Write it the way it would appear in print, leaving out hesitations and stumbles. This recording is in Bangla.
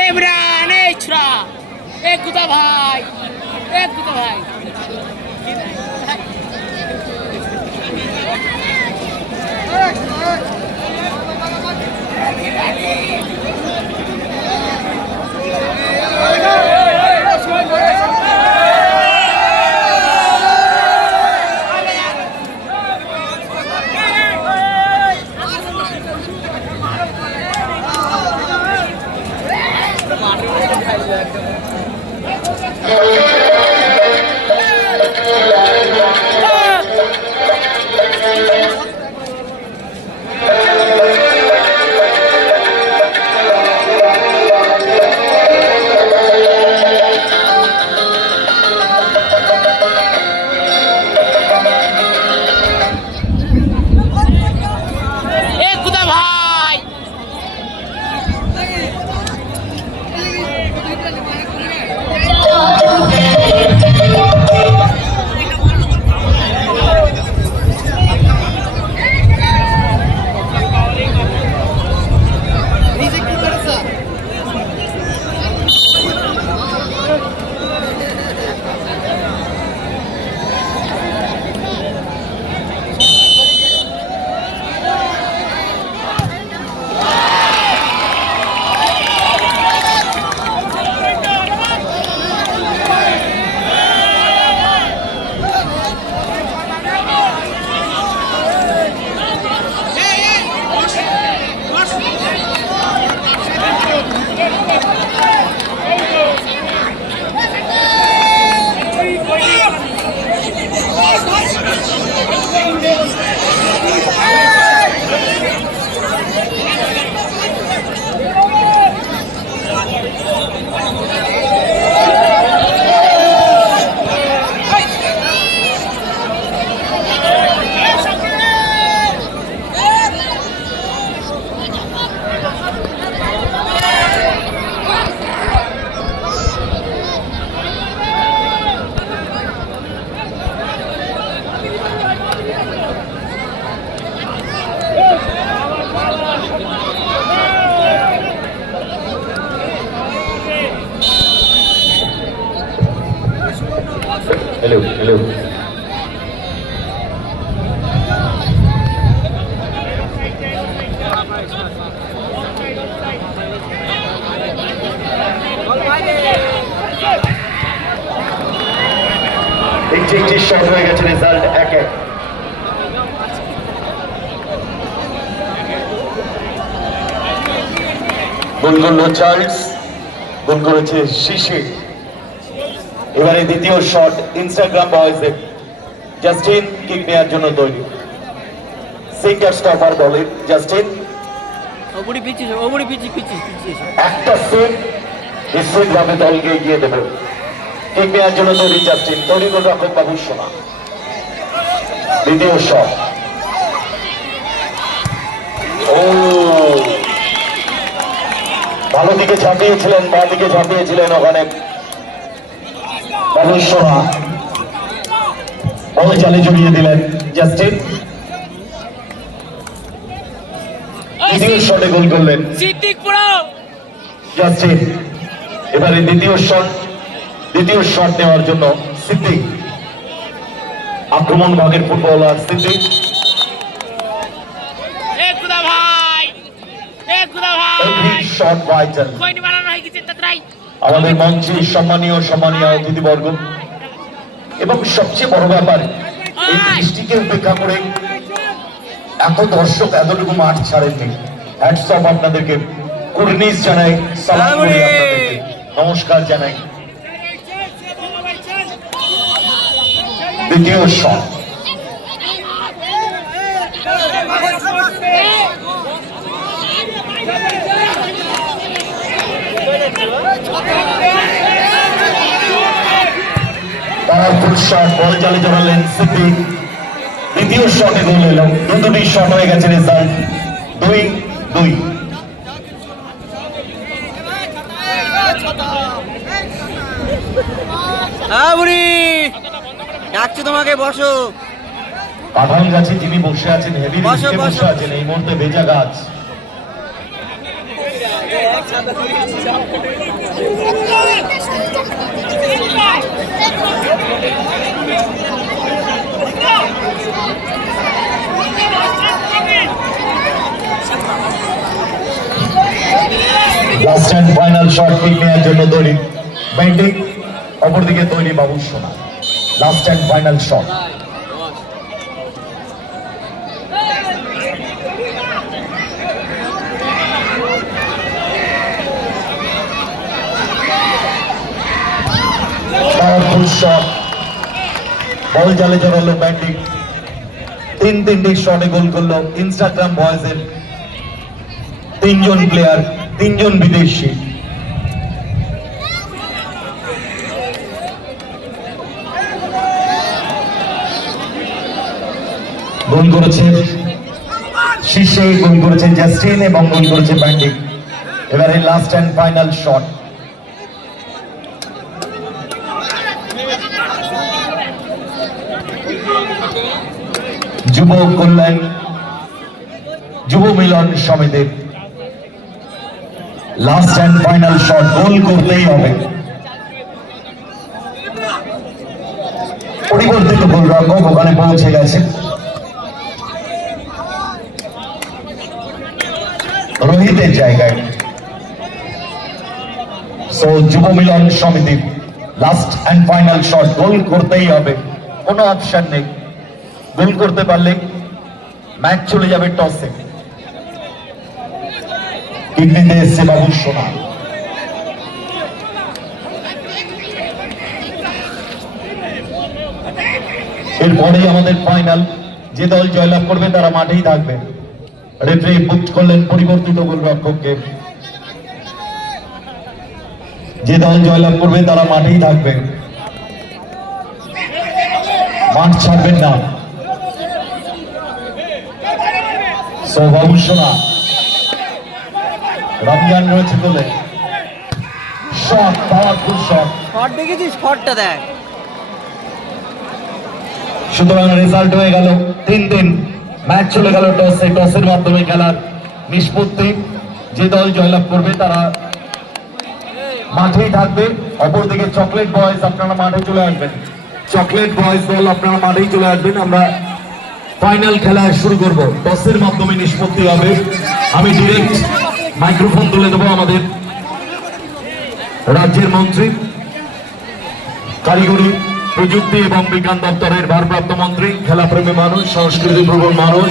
इमरान इचरा एक गुदा भाई Hello. একটি শট হয়ে গেছে, রেজাল্ট 1-1। গোল করলো চার্লস, গোল করেছে শিশির। এবারে দ্বিতীয় শট ইনস্টাগ্রাম বয়েজের। জাস্টিন কিক নেওয়ার জন্য তৈরি। সিঙ্গার স্টপার বলে জাস্টিন। একটা সেভ নিশ্চিতভাবে দলকে এগিয়ে দেবে। কিক নেওয়ার জন্য তৈরি জাস্টিন, তৈরি করে রক্ষক বাবু সোনা। দ্বিতীয় শট, ও ভালো দিকে ঝাঁপিয়েছিলেন, বা দিকে ঝাঁপিয়েছিলেন ওখানে বাবু সোনা। বল চালে জড়িয়ে দিলেন জাস্টিন। দ্বিতীয় শটে গোল করলেন জাস্টিন। এবারে দ্বিতীয় শট নেওয়ার জন্য সিদ্দিক। আক্রমণ ভাগের ফুটবলার সিদ্দিক। আমাদের মঞ্চে সম্মানীয় অতিথিবর্গ এবং সবচেয়ে বড় ব্যাপার, এই বৃষ্টিকে উপেক্ষা করে এত দর্শক এতটুকু মাঠ ছাড়েননি। হ্যাটস অফ আপনাদেরকে, কুর্নিশ জানাই, সালাম করি আপনাদেরকে, নমস্কার জানাই। দ্বিতীয় শট, বল চালে জড়ালেন সিদ্দিক। দ্বিতীয় শটে গোল এলো। দুটি শট হয়ে গেছে, রেজাল্ট 2-2। তোমাকে বসো। কাঁঠাল গাছে যিনি বসে আছেন, হেভি বসে আছেন, এই মুহূর্তে ভেজা গাছ। Last and final shot kick নেওয়ার জন্য তৈরি ব্যান্ডিং, অপরদিকে তৈরি বাবু সোনা। Last and final shot. Powerful shot, ball জালে জড়ালো ব্যান্ডিং। তিনটি শটে গোল করলো ইনস্টাগ্রাম বয়েজের তিনজন প্লেয়ার, তিনজন বিদেশি। গোল করেছে শীর্ষে, গোল করেছে জাস্টিন এবং গোল করেছে ব্যান্ডিং। এবারে লাস্ট অ্যান্ড ফাইনাল শট। যুব কল্যাণ, যুব মিলন সমিতির লাস্ট অ্যান্ড ফাইনাল শট। গোল করতেই হবে। পরিবর্তিত গোলরক্ষক ওখানে পৌঁছে গেছে। রোহিতের জায়গায়। সো যুব মিলন সমিতির লাস্ট অ্যান্ড ফাইনাল শট। গোল করতেই হবে, কোনো অপশন নেই। গোল করতে পারলে ম্যাচ চলে যাবে টসে। কিডনিতে এসছে বাবু সোনা। এরপরে আমাদের ফাইনাল। যে দল জয়লাভ করবে তারা মাঠেই থাকবে। রেফারি বুক করলেন পরিবর্তিত গোলরক্ষককে। যে দল জয়লাভ করবে তারা মাঠেই থাকবে, মাঠ ছাড়বেন না। বাবু সোনা, রমজান রয়েছে বলে শট, পাওয়ারফুল শট। শট দেখেছিস? শটটা দেখ। সুতরাং রেজাল্ট হয়ে গেল 3-3। ম্যাচ চলে গেল টসে। টসের মাধ্যমে খেলার নিষ্পত্তি। যে দল জয়লাভ করবে তারা মাঠেই থাকবে। অপরদিকে চকলেট বয়েজ আপনারা মাঠে চলে আসবেন। চকলেট বয়েজ দল আপনারা মাঠেই চলে আসবেন। আমরা ফাইনাল খেলা শুরু করব। টসের মাধ্যমে নিষ্পত্তি হবে। আমি ডিরেক্ট মাইক্রোফোন তুলে দেবো আমাদের রাজ্যের মন্ত্রী, কারিগরি প্রযুক্তি এবং বিজ্ঞান দপ্তরের ভারপ্রাপ্ত মন্ত্রী, খেলাপ্রেমী মানুষ, সংস্কৃতি প্রবণ মানুষ।